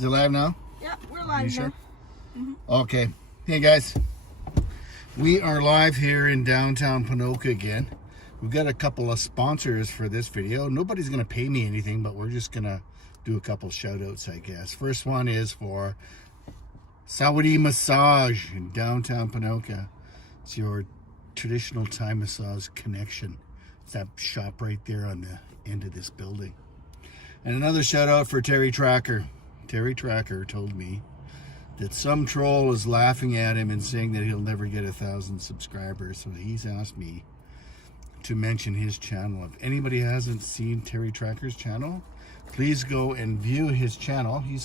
Is it live now? Yeah, we're Are you live sure? now. Mm-hmm. Okay. Hey guys, we are live here in downtown Ponoka again. We've got a couple of sponsors for this video. Nobody's going to pay me anything, but we're just going to do a couple shout outs, I guess. First one is for Saudi Massage in downtown Ponoka. It's your traditional Thai massage connection. It's that shop right there on the end of this building. And another shout out for Terry Tracker. Terry Tracker told me that some troll is laughing at him and saying that he'll never get 1,000 subscribers. So he's asked me to mention his channel. If anybody hasn't seen Terry Tracker's channel, please go and view his channel. He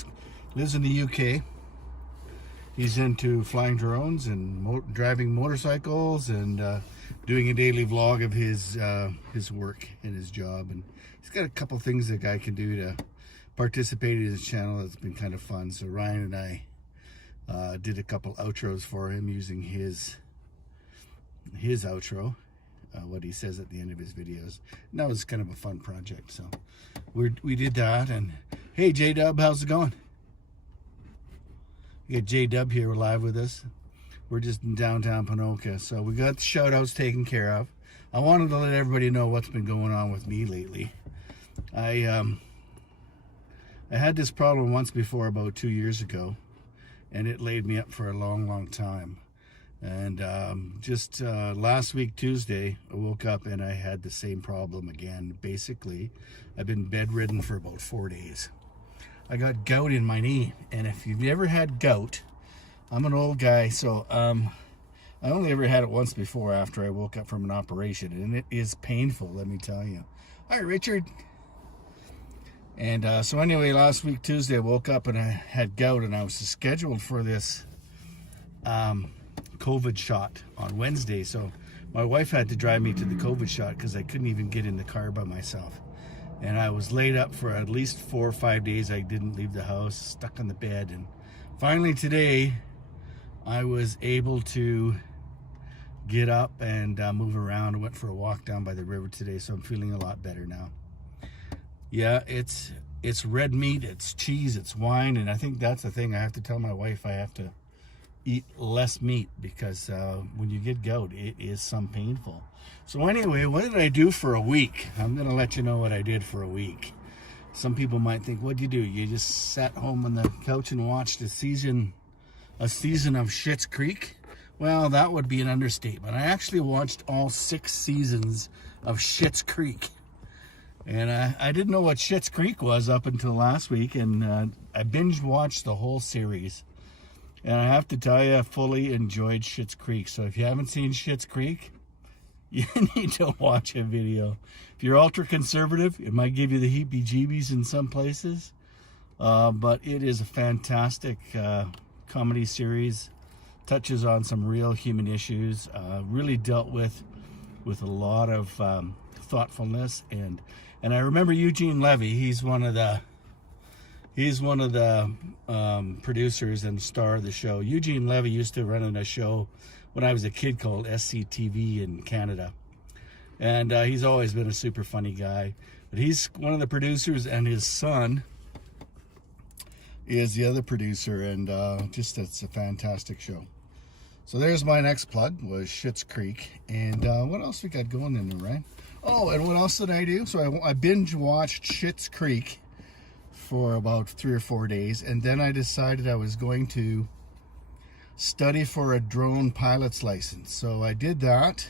lives in the UK. He's into flying drones and driving motorcycles and doing a daily vlog of his work and his job. And he's got a couple things the guy can do to participate in his channel. That's been kind of fun. So Ryan and I did a couple outros for him using his outro, what he says at the end of his videos. And that was kind of a fun project. So we did that. And hey, J-Dub, how's it going? We got J-Dub here live with us. We're just in downtown Ponoka. So we got the shout outs taken care of. I wanted to let everybody know what's been going on with me lately. I had this problem once before, about 2 years ago, and it laid me up for a long time. And just last week, Tuesday, I woke up and I had the same problem again. Basically, I've been bedridden for about 4 days. I got gout in my knee, and if you've never had gout, I'm an old guy, so I only ever had it once before after I woke up from an operation, and it is painful, let me tell you. Hi, Richard. And so anyway, last week, Tuesday, I woke up and I had gout, and I was scheduled for this COVID shot on Wednesday. So my wife had to drive me to the COVID shot because I couldn't even get in the car by myself. And I was laid up for at least 4 or 5 days. I didn't leave the house, stuck on the bed. And finally today, I was able to get up and move around. I went for a walk down by the river today, so I'm feeling a lot better now. Yeah, it's red meat, it's cheese, it's wine, and I think that's the thing. I have to tell my wife I have to eat less meat because when you get gout, it is some painful. So anyway, what did I do for a week? I'm going to let you know what I did for a week. Some people might think, what'd you do? You just sat home on the couch and watched a season of Schitt's Creek? Well, that would be an understatement. I actually watched all 6 seasons of Schitt's Creek. And I didn't know what Schitt's Creek was up until last week, and I binge watched the whole series. And I have to tell you, I fully enjoyed Schitt's Creek. So if you haven't seen Schitt's Creek, you need to watch a video. If you're ultra conservative, it might give you the heebie-jeebies in some places. But it is a fantastic comedy series. Touches on some real human issues. Really dealt with a lot of thoughtfulness. And I remember Eugene Levy. He's one of the producers and star of the show. Eugene Levy used to run a show when I was a kid called SCTV in Canada. And he's always been a super funny guy. But he's one of the producers, and his son is the other producer. And just it's a fantastic show. So there's my next plug, was Schitt's Creek. And what else we got going in there, right? Oh, and what else did I do? So I binge watched Schitt's Creek for about 3 or 4 days, and then I decided I was going to study for a drone pilot's license. So I did that.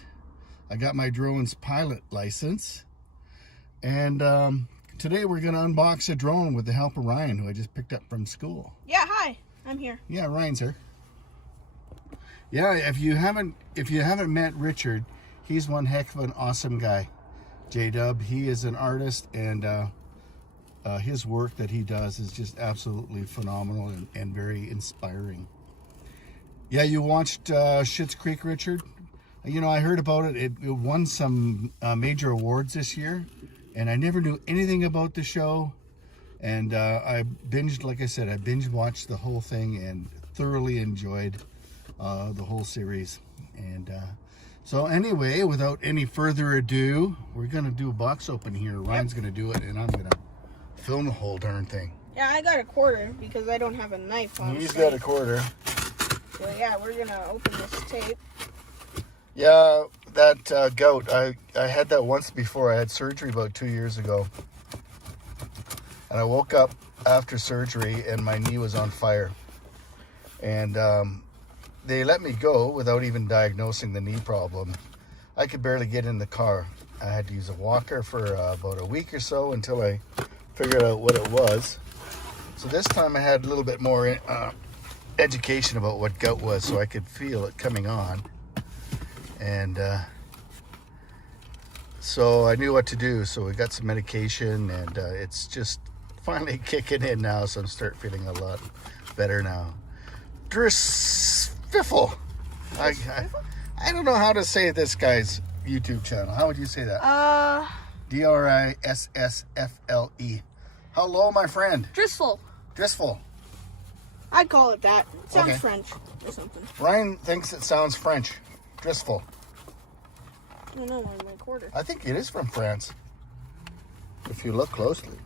I got my drone's pilot license, and today we're going to unbox a drone with the help of Ryan, who I just picked up from school. Yeah, hi, I'm here. Yeah, Ryan's here. Yeah, if you haven't met Richard, he's one heck of an awesome guy. J-Dub, he is an artist, and his work that he does is just absolutely phenomenal and very inspiring. Yeah, you watched Schitt's Creek, Richard? You know, I heard about it. It won some major awards this year, and I never knew anything about the show. And I binged, like I said, I binge watched the whole thing and thoroughly enjoyed the whole series. And so anyway, without any further ado, we're going to do a box open here. Ryan's going to do it, and I'm going to film the whole darn thing. Yeah, I got a quarter because I don't have a knife on. He's got a quarter. So yeah, we're gonna open this tape. Yeah, that gout. I had that once before. I had surgery about 2 years ago. And I woke up after surgery and my knee was on fire. And they let me go without even diagnosing the knee problem. I could barely get in the car. I had to use a walker for about a week or so until I figured out what it was. So this time I had a little bit more education about what gout was, so I could feel it coming on. And so I knew what to do. So we got some medication, and it's just finally kicking in now. So I'm starting feeling a lot better now. Drisfiffle. I don't know how to say this guy's YouTube channel. How would you say that? Drissfle. Hello, my friend. Drisful. Drisful. I'd call it that. It sounds Okay. French or something. Ryan thinks it sounds French. Drisful. I don't know, on my quarter. I think it is from France. If you look closely.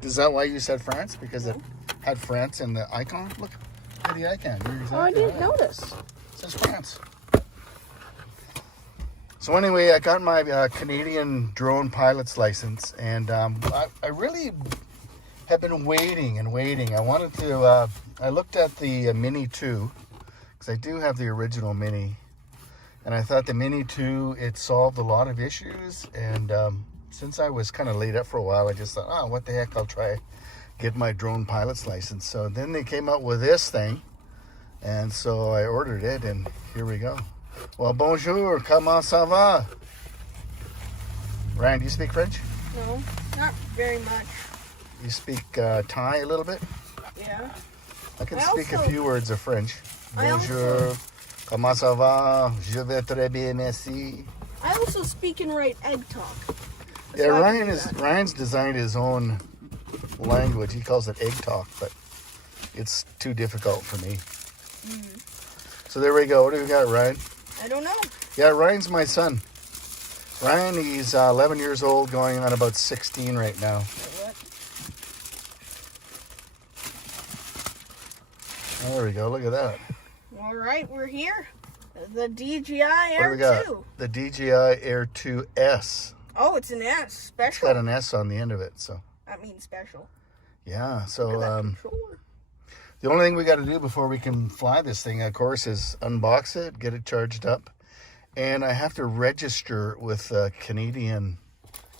Is that why you said France? Because it had France in the icon? Look at the icon. You're exactly Oh, I didn't right. notice. It says France. So anyway, I got my Canadian drone pilot's license, and I really have been waiting and waiting. I wanted to, I looked at the Mini 2, because I do have the original Mini, and I thought the Mini 2, it solved a lot of issues, and since I was kind of laid up for a while, I just thought, oh, what the heck, I'll try get my drone pilot's license. So then they came out with this thing, and so I ordered it, and here we go. Well, bonjour, comment ça va? Ryan, do you speak French? No, not very much. You speak Thai a little bit? Yeah. I can I speak a also- few words of French. I Bonjour, comment ça va? Je vais très bien, merci. I also speak and write egg talk. Yeah, So I can do that. Ryan's designed his own language. He calls it egg talk, but it's too difficult for me. So there we go. What do we got, Ryan? I don't know. Yeah, Ryan's my son. Ryan, he's 11 years old, going on about 16 right now. What? There we go. Look at that. All right, we're here. The DJI What do Air we got? 2. The DJI Air 2S. Oh, it's an S. It's Special. got an S on the end of it, so That means special. yeah. Look So at that controller. the only thing we got to do before we can fly this thing, of course, is unbox it, get it charged up, and I have to register with Canadian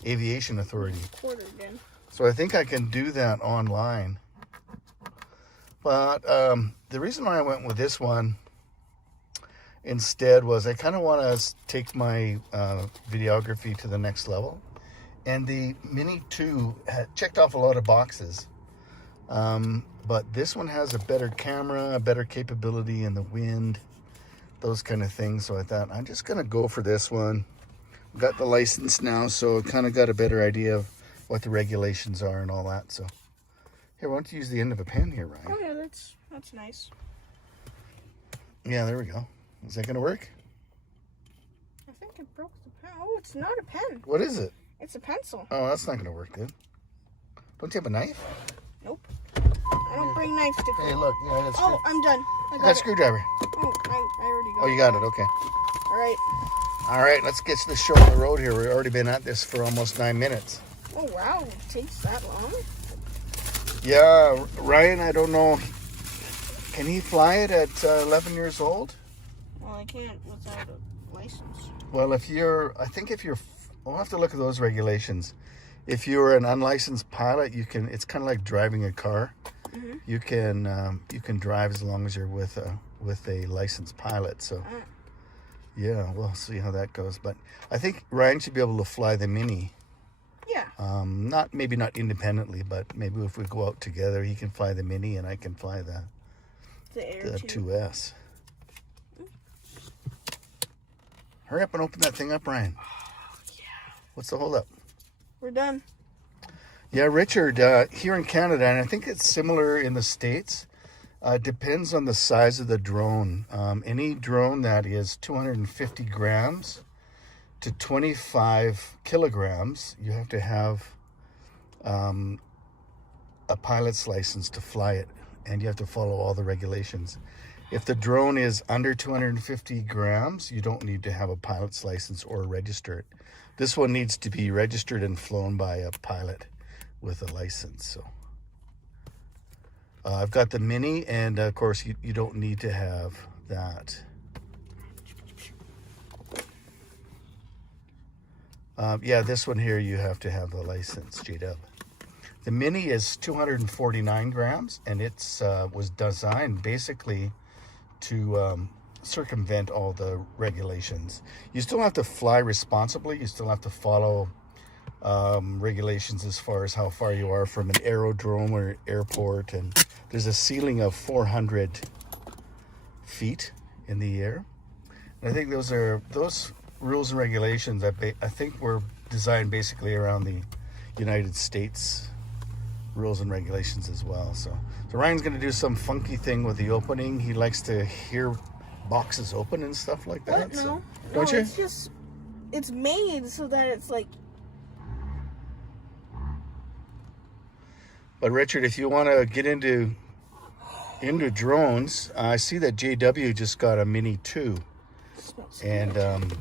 Aviation Authority. Quarter again. So I think I can do that online. But the reason why I went with this one instead was I kind of want to take my videography to the next level. And the Mini 2 had checked off a lot of boxes. But this one has a better camera, a better capability in the wind, those kind of things. So I thought, I'm just going to go for this one. Got the license now, so I kind of got a better idea of what the regulations are and all that. So here, why don't you use the end of a pen here, Ryan? Oh yeah, that's nice. Yeah, there we go. Is that going to work? I think it broke the pen. Oh, it's not a pen. What is it? It's a pencil. Oh, that's not going to work good. Don't you have a knife? Nope. I don't bring knives to Hey, cook. look. Yeah, that's Oh, I'm done. I got that it. screwdriver. Oh, I already got Oh, it. you got it. Okay. All right. All right, let's get this show on the road here. We've already been at this for almost 9 minutes. Oh, wow. It takes that long? Yeah, Ryan, I don't know. Can he fly it at 11 years old? Well, I can't without a license. Well, we'll have to look at those regulations. If you're an unlicensed pilot, you can. It's kind of like driving a car. Mm-hmm. You can drive as long as you're with a licensed pilot. So, yeah, we'll see how that goes. But I think Ryan should be able to fly the Mini. Yeah. Maybe not independently, but maybe if we go out together, he can fly the Mini and I can fly the Air 2. 2S. Hurry up and open that thing up, Ryan. Yeah. What's the hold up? We're done. Yeah, Richard, here in Canada, and I think it's similar in the States, depends on the size of the drone. Any drone that is 250 grams to 25 kilograms, you have to have a a pilot's license to fly it, and you have to follow all the regulations. If the drone is under 250 grams, you don't need to have a pilot's license or register it. This one needs to be registered and flown by a pilot with a license. So I've got the Mini, and of course you don't need to have that. Yeah, this one here, you have to have the license, J-Dub. The Mini is 249 grams, and it's was designed basically to circumvent all the regulations. You still have to fly responsibly. You still have to follow regulations as far as how far you are from an aerodrome or airport, and there's a ceiling of 400 feet in the air. And I think those rules and regulations I think were designed basically around the United States rules and regulations as well. So Ryan's going to do some funky thing with the opening. He likes to hear boxes open and stuff like that. What? No. So, No, don't you? it's just, it's made so that it's like... But Richard, if you want to get into drones, I see that JW just got a Mini 2. And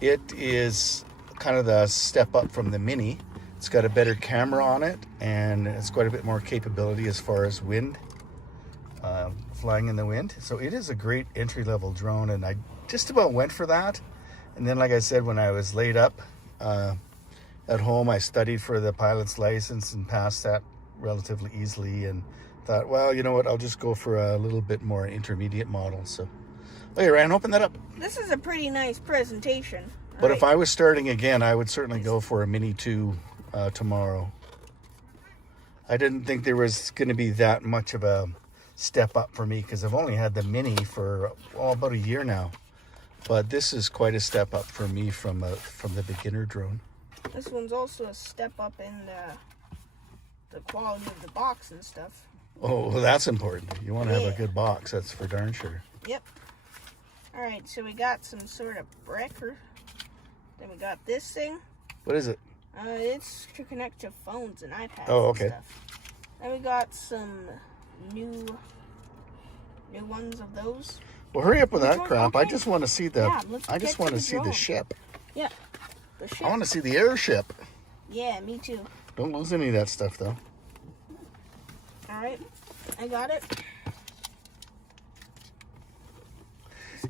it is kind of the step up from the Mini. It's got a better camera on it, and it's quite a bit more capability as far as wind, flying in the wind. So it is a great entry-level drone, and I just about went for that. And then, like I said, when I was laid up at home, I studied for the pilot's license and passed that relatively easily, and thought, well, you know what, I'll just go for a little bit more intermediate model. So, okay, Ryan, open that up. This is a pretty nice presentation. But if I was starting again, I would certainly go for a Mini 2 tomorrow. I didn't think there was going to be that much of a step up for me, because I've only had the Mini for about a year now. But this is quite a step up for me from the beginner drone. This one's also a step up in the quality of the box and stuff. Oh, well, that's important. You want to have a good box, that's for darn sure. Yep. Alright, so we got some sort of breaker. Then we got this thing. What is it? It's to connect to phones and iPads. Oh, okay. And stuff. Then we got some new ones of those. Well, hurry up with that crap. Okay. I just want to see the. Yeah, I just want to see the ship. Yeah, the ship. I want to see the airship. Yeah, me too. Don't lose any of that stuff, though. All right, I got it.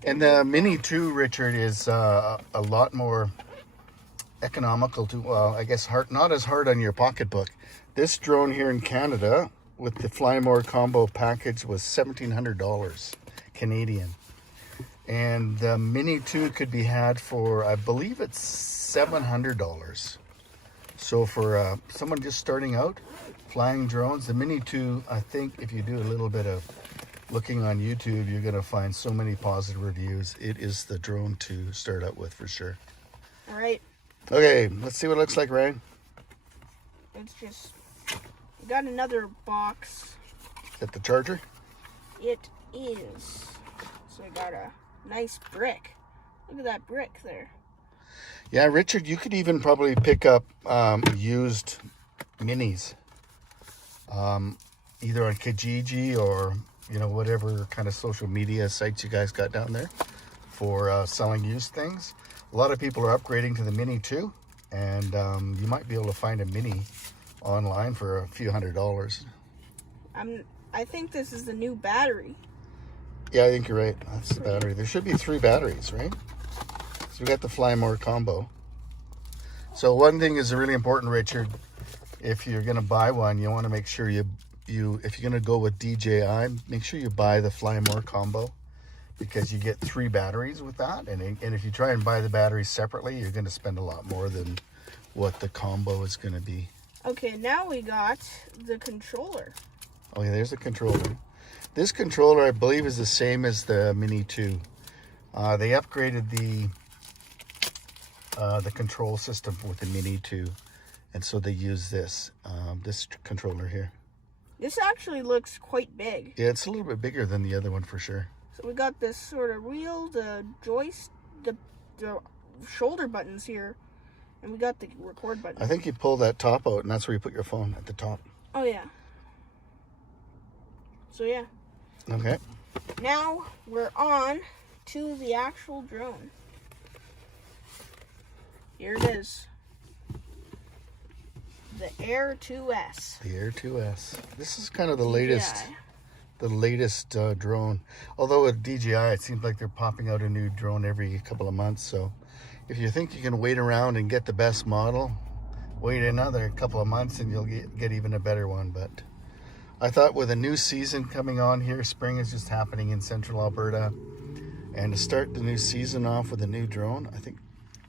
And the Mini 2, Richard, is a lot more economical to, well, I guess not as hard on your pocketbook. This drone here in Canada with the Fly More combo package was $1,700 Canadian. And the Mini 2 could be had for, I believe it's $700. So for someone just starting out flying drones, the Mini 2, I think if you do a little bit of looking on YouTube, you're going to find so many positive reviews. It is the drone to start out with for sure. All right. Okay, let's see what it looks like, Ryan. It's just, we got another box. Is that the charger? It is. So I got a nice brick. Look at that brick there. Yeah, Richard, you could even probably pick up used minis. Either on Kijiji or, you know, whatever kind of social media sites you guys got down there for selling used things. A lot of people are upgrading to the Mini 2, and you might be able to find a Mini online for a few $100s. I think this is the new battery. Yeah, I think you're right. That's the battery. There should be 3 batteries, right? So we got the Fly More combo. So one thing is really important, Richard. If you're going to buy one, you want to make sure if you're going to go with DJI, make sure you buy the Fly More combo, because you get 3 batteries with that. And if you try and buy the batteries separately, you're going to spend a lot more than what the combo is going to be. Okay, now we got the controller. Oh yeah, there's the controller. This controller, I believe, is the same as the Mini 2. They upgraded the control system with the Mini 2, and so they use this controller here. This actually looks quite big. Yeah, it's a little bit bigger than the other one for sure. So we got this sort of reel, the joist, the shoulder buttons here, and we got the record button. I think you pull that top out, and that's where you put your phone, at the top. Oh, yeah. So, yeah. Okay. Now we're on to the actual drone. Here it is. The Air 2S. The Air 2S. This is kind of the DJI. latest drone. Although with DJI, it seems like they're popping out a new drone every couple of months. So if you think you can wait around and get the best model, wait another couple of months and you'll get even a better one. But I thought with a new season coming on here, spring is just happening in central Alberta, and to start the new season off with a new drone, I think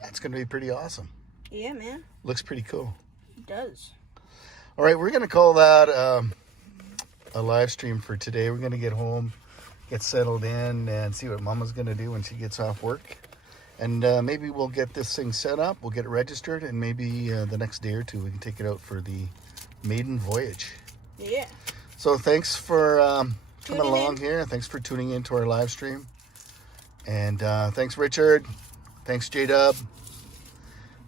that's going to be pretty awesome. Yeah, man. Looks pretty cool. It does. All right, we're going to call that a live stream for today. We're going to get home, get settled in, and see what Mama's going to do when she gets off work. And maybe we'll get this thing set up, we'll get it registered, and maybe the next day or two we can take it out for the maiden voyage. Yeah. So thanks for coming Tuning along in. here. Thanks for tuning in to our live stream. And thanks, Richard. Thanks, J-Dub.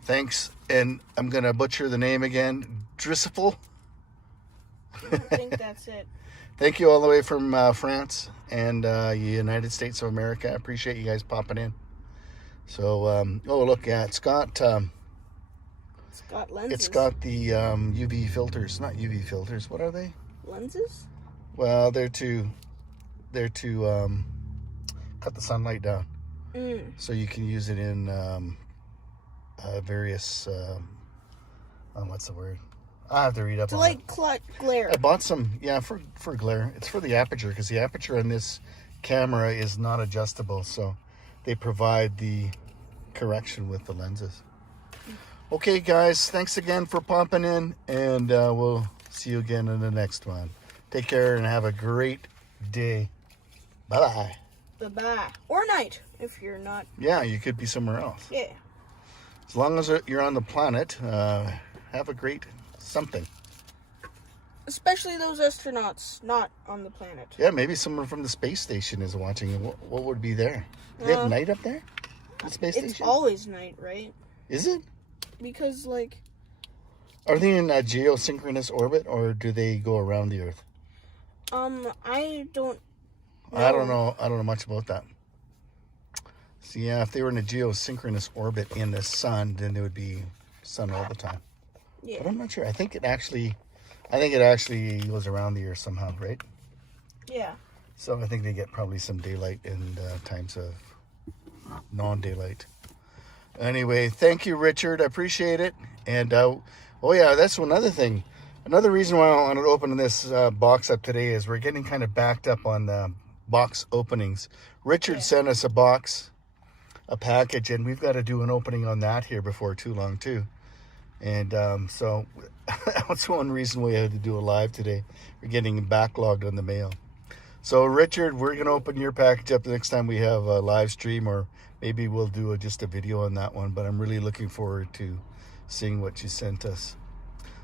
Thanks, and I'm going to butcher the name again, Drisiful. I think that's it. Thank you all the way from France and United States of America. I appreciate you guys popping in. So, oh, look, yeah, it's got lenses. it's got the UV filters. Not UV filters. What are they? Lenses? Well, they're to cut the sunlight down. So you can use it in various, what's the word? I have to read up To on like it. glare. I bought some, yeah, for glare. It's for the aperture, because the aperture on this camera is not adjustable. So they provide the correction with the lenses. Okay, guys, thanks again for popping in, and we'll see you again in the next one. Take care and have a great day. Bye-bye. Bye-bye. Or night, if you're not. Yeah, you could be somewhere else. Yeah. As long as you're on the planet, have a great something. Especially those astronauts not on the planet. Yeah, maybe someone from the space station is watching. What would be there? Do they have night up there? The space It's station? always night, right? Is it? Because, like, Are they in a geosynchronous orbit, or do they go around the Earth? I don't know. I don't know. I don't know much about that. So yeah, if they were in a geosynchronous orbit in the sun, then they would be sun all the time. Yeah. But I'm not sure. I think it actually goes around the Earth somehow, right? Yeah. So I think they get probably some daylight in times of non-daylight. Anyway, thank you, Richard. I appreciate it. And oh yeah, that's one other thing. Another reason why I wanted to open this box up today is we're getting kind of backed up on the box openings. Richard sent us a package, and we've got to do an opening on that here before too long too. And so that's one reason we had to do a live today. We're getting backlogged on the mail. So Richard, we're going to open your package up the next time we have a live stream, or maybe we'll do just a video on that one. But I'm really looking forward to seeing what you sent us.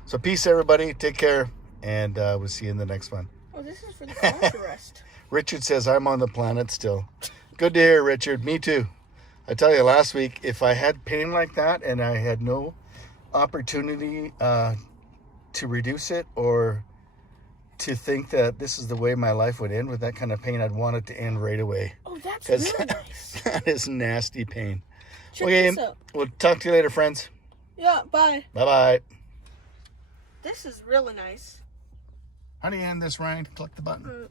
So peace, everybody. Take care, and we'll see you in the next one. Oh, this is for the phone to rest. Richard says, I'm on the planet still. Good to hear, Richard. Me too. I tell you, last week, if I had pain like that and I had no opportunity to reduce it, or to think that this is the way my life would end with that kind of pain, I'd want it to end right away. Oh, that's really nice. That is nasty pain. Check Okay, this out. we'll talk to you later, friends. Yeah, bye. Bye-bye. This is really nice. How do you end this, Ryan? Click the button.